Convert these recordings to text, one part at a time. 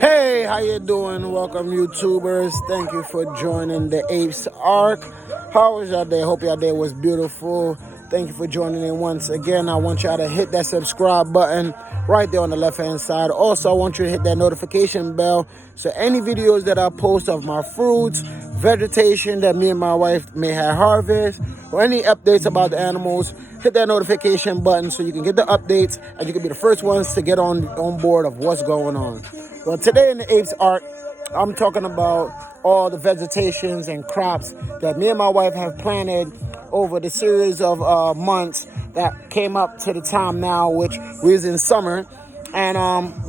Hey, how you doing? Welcome, YouTubers. Thank you for joining the Apes Arc. How was your day? Hope your day was beautiful. Thank you for joining in once again. I want y'all to hit that subscribe button right there on the left-hand side. Also, I want you to hit that notification bell so any videos that I post of my fruits, vegetation that me and my wife may have harvest, or any updates about the animals, hit that notification button so you can get the updates and you can be the first ones to get on board of what's going on. Well, today in the Apes Art, I'm talking about all the vegetations and crops that me and my wife have planted over the series of months that came up to the time now, which is in summer. And,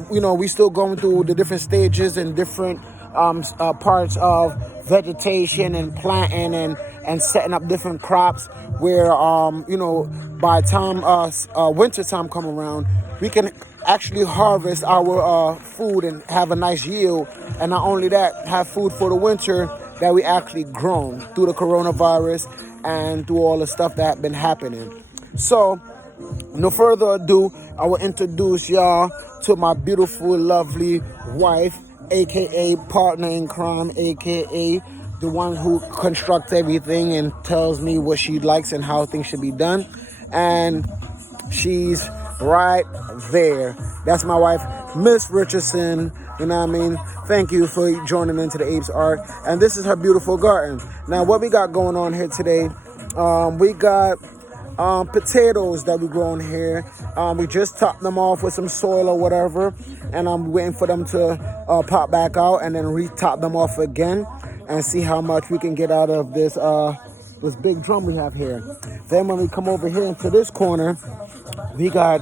we still going through the different stages and different parts of vegetation and planting and setting up different crops where, by the time winter time come around, we can actually harvest our food and have a nice yield. And not only that, have food for the winter that we actually grown through the coronavirus and through all the stuff that been happening. So, no further ado, I will introduce y'all to my beautiful, lovely wife, aka partner in crime, aka the one who constructs everything and tells me what she likes and how things should be done. And she's right there. That's my wife, Miss Richardson. You know what I mean? Thank you for joining into the Apes Art. And this is her beautiful garden. Now, what we got going on here today, we got potatoes that we grown here. We just topped them off with some soil or whatever, and I'm waiting for them to pop back out and then re-top them off again and see how much we can get out of this big drum we have here. Then when we come over here into this corner, we got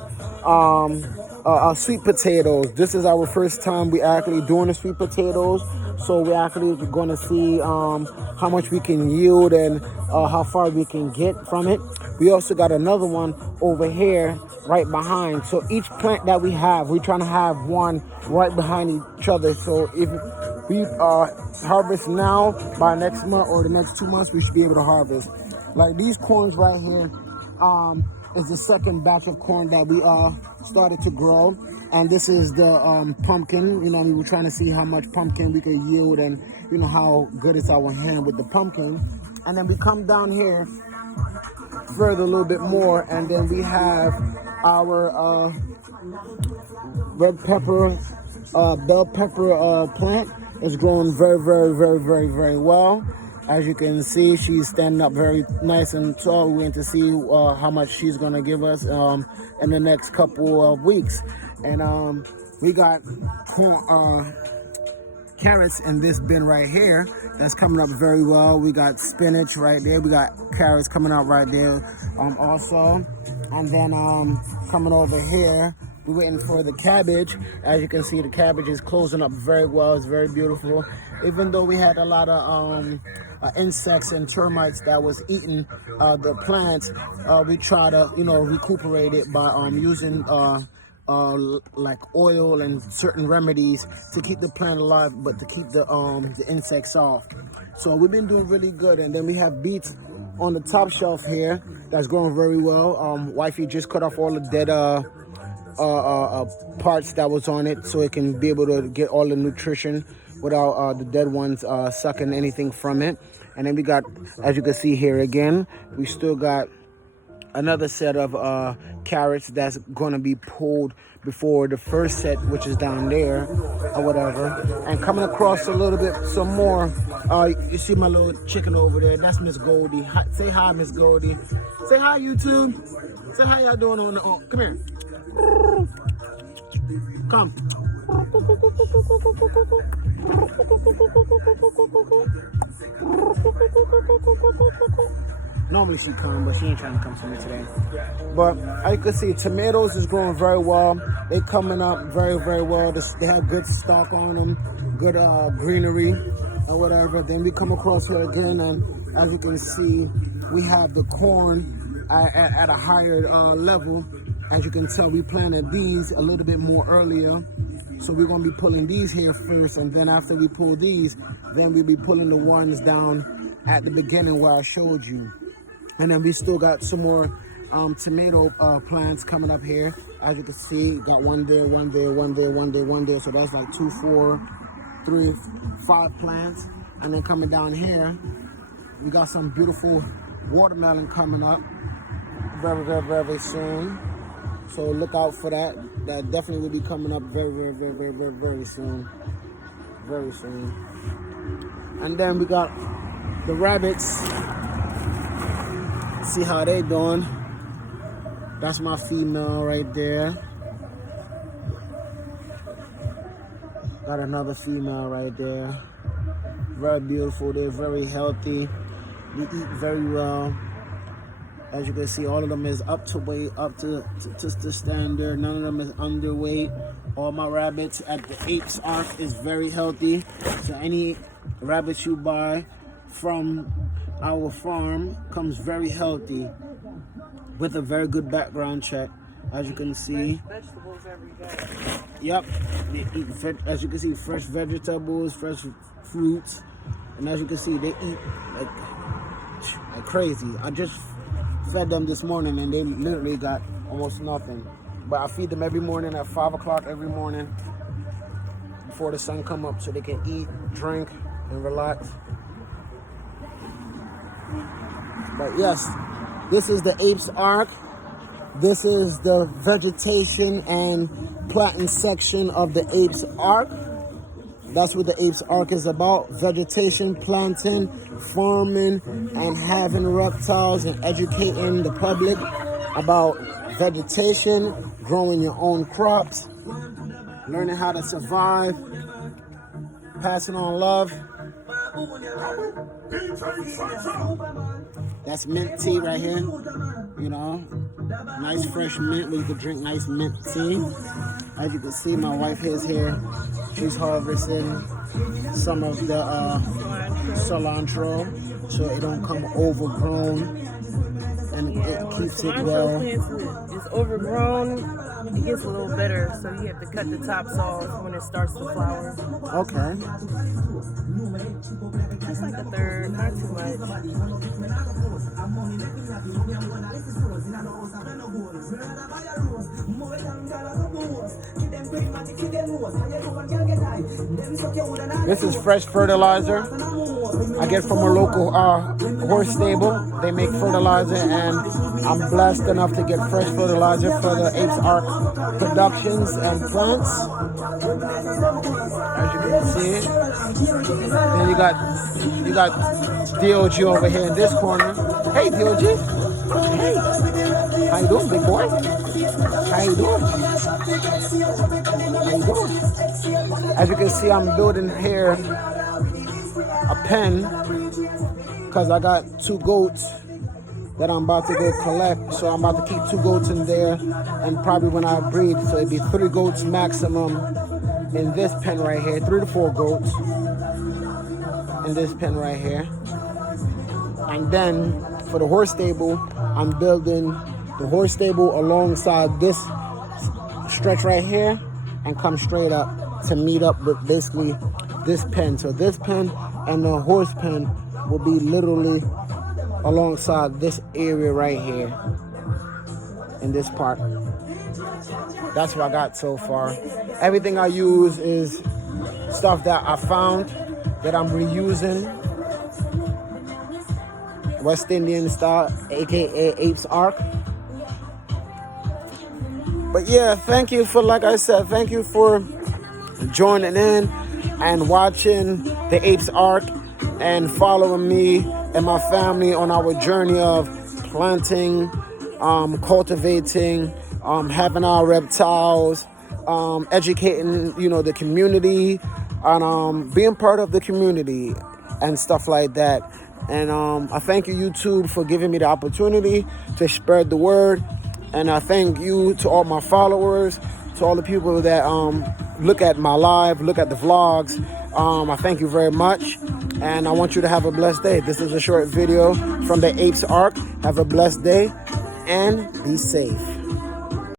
sweet potatoes. This is our first time we actually doing the sweet potatoes, so we're actually going to see how much we can yield and how far we can get from it. We also got another one over here right behind. So each plant that we have, we're trying to have one right behind each other. So if we harvest now, by next month or the next 2 months, we should be able to harvest. Like these corns right here is the second batch of corn that we started to grow. And this is the pumpkin. We were trying to see how much pumpkin we could yield and, how good is our hand with the pumpkin. And then we come down here further a little bit more, and then we have our red pepper, bell pepper plant. Is growing very, very, very, very, very well. As you can see, she's standing up very nice and tall. We're going to see how much she's going to give us in the next couple of weeks. And we got carrots in this bin right here that's coming up very well. We got spinach right there. We got carrots coming out right there also. And then coming over here, we're waiting for the cabbage. As you can see, the cabbage is closing up very well. It's very beautiful. Even though we had a lot of insects and termites that was eating the plants, we try to recuperate it by using like oil and certain remedies to keep the plant alive, but to keep the insects off. So we've been doing really good. And then we have beets on the top shelf here that's growing very well. Wifey just cut off all the dead parts that was on it so it can be able to get all the nutrition without the dead ones sucking anything from it. And then we got, as you can see here again, we still got another set of carrots that's going to be pulled before the first set, which is down there or whatever. And coming across a little bit some more, you see my little chicken over there. That's Miss Goldie. Hi, say hi, Miss Goldie. Say hi, YouTube. Say how y'all doing on the come here. Come. Normally she come, but she ain't trying to come to me today. But as you can see, tomatoes is growing very well. They coming up very, very well. They have good stalk on them, good greenery or whatever. Then we come across here again, and as you can see, we have the corn at a higher level. As you can tell, we planted these a little bit more earlier. So we're going to be pulling these here first, and then after we pull these, then we'll be pulling the ones down at the beginning where I showed you. And then we still got some more tomato plants coming up here. As you can see, got one there, one there, one there, one there, one there. So that's like 2, 4, 3, 5 plants. And then coming down here, we got some beautiful watermelon coming up very, very, very soon. So look out for that. That definitely will be coming up very, very, very, very, very, very soon. Very soon. And then we got the rabbits. See how they doing. That's my female right there. Got another female right there. Very beautiful. They're very healthy. They eat very well. As you can see, all of them is up to weight, up to standard. None of them is underweight. All my rabbits at the Apes Ark is very healthy. So any rabbits you buy from our farm comes very healthy with a very good background check. As you can see, fresh vegetables every day. Yep, they eat, as you can see, fresh vegetables, fresh fruits, and as you can see, they eat like crazy. I just fed them this morning and they literally got almost nothing. But I feed them every morning at 5 o'clock every morning before the sun come up so they can eat, drink, and relax. But yes, this is the Apes Ark. This is the vegetation and planting section of the Apes Ark. That's what the Apes Ark is about. Vegetation, planting, farming, and having reptiles and educating the public about vegetation, growing your own crops, learning how to survive, passing on love. That's mint tea right here, you know, nice fresh mint where you can drink nice mint tea. As you can see, my wife is here. She's harvesting some of the cilantro so it don't come overgrown and it keeps it well. It's overgrown, it gets a little better, so you have to cut the tops off when it starts to flower. Okay. Just like a third, not too much. This is fresh fertilizer I get from a local horse stable. They make fertilizer, and I'm blessed enough to get fresh fertilizer for the Apes Ark productions and plants. As you can see, then you got DOG over here in this corner. Hey, DOG. Hey, how you doing, big boy? How you doing? How you doing? As you can see, I'm building here a pen because I got 2 goats that I'm about to go collect. So I'm about to keep 2 goats in there, and probably when I breed, so it'd be 3 goats maximum in this pen right here, 3 to 4 goats in this pen right here. And then for the horse stable, I'm building the horse stable alongside this stretch right here and come straight up to meet up with basically this pen. So this pen and the horse pen will be literally alongside this area right here in this part. That's what I got so far. Everything I use is stuff that I found that I'm reusing. West Indian style, aka Apes Ark. But yeah, thank you for, like I said, thank you for joining in and watching the Apes Ark and following me and my family on our journey of planting, cultivating, having our reptiles, educating, the community, and being part of the community and stuff like that. And I thank you, YouTube, for giving me the opportunity to spread the word. And I thank you to all my followers, to all the people that look at my live, look at the vlogs. I thank you very much. And I want you to have a blessed day. This is a short video from the Apes Ark. Have a blessed day and be safe.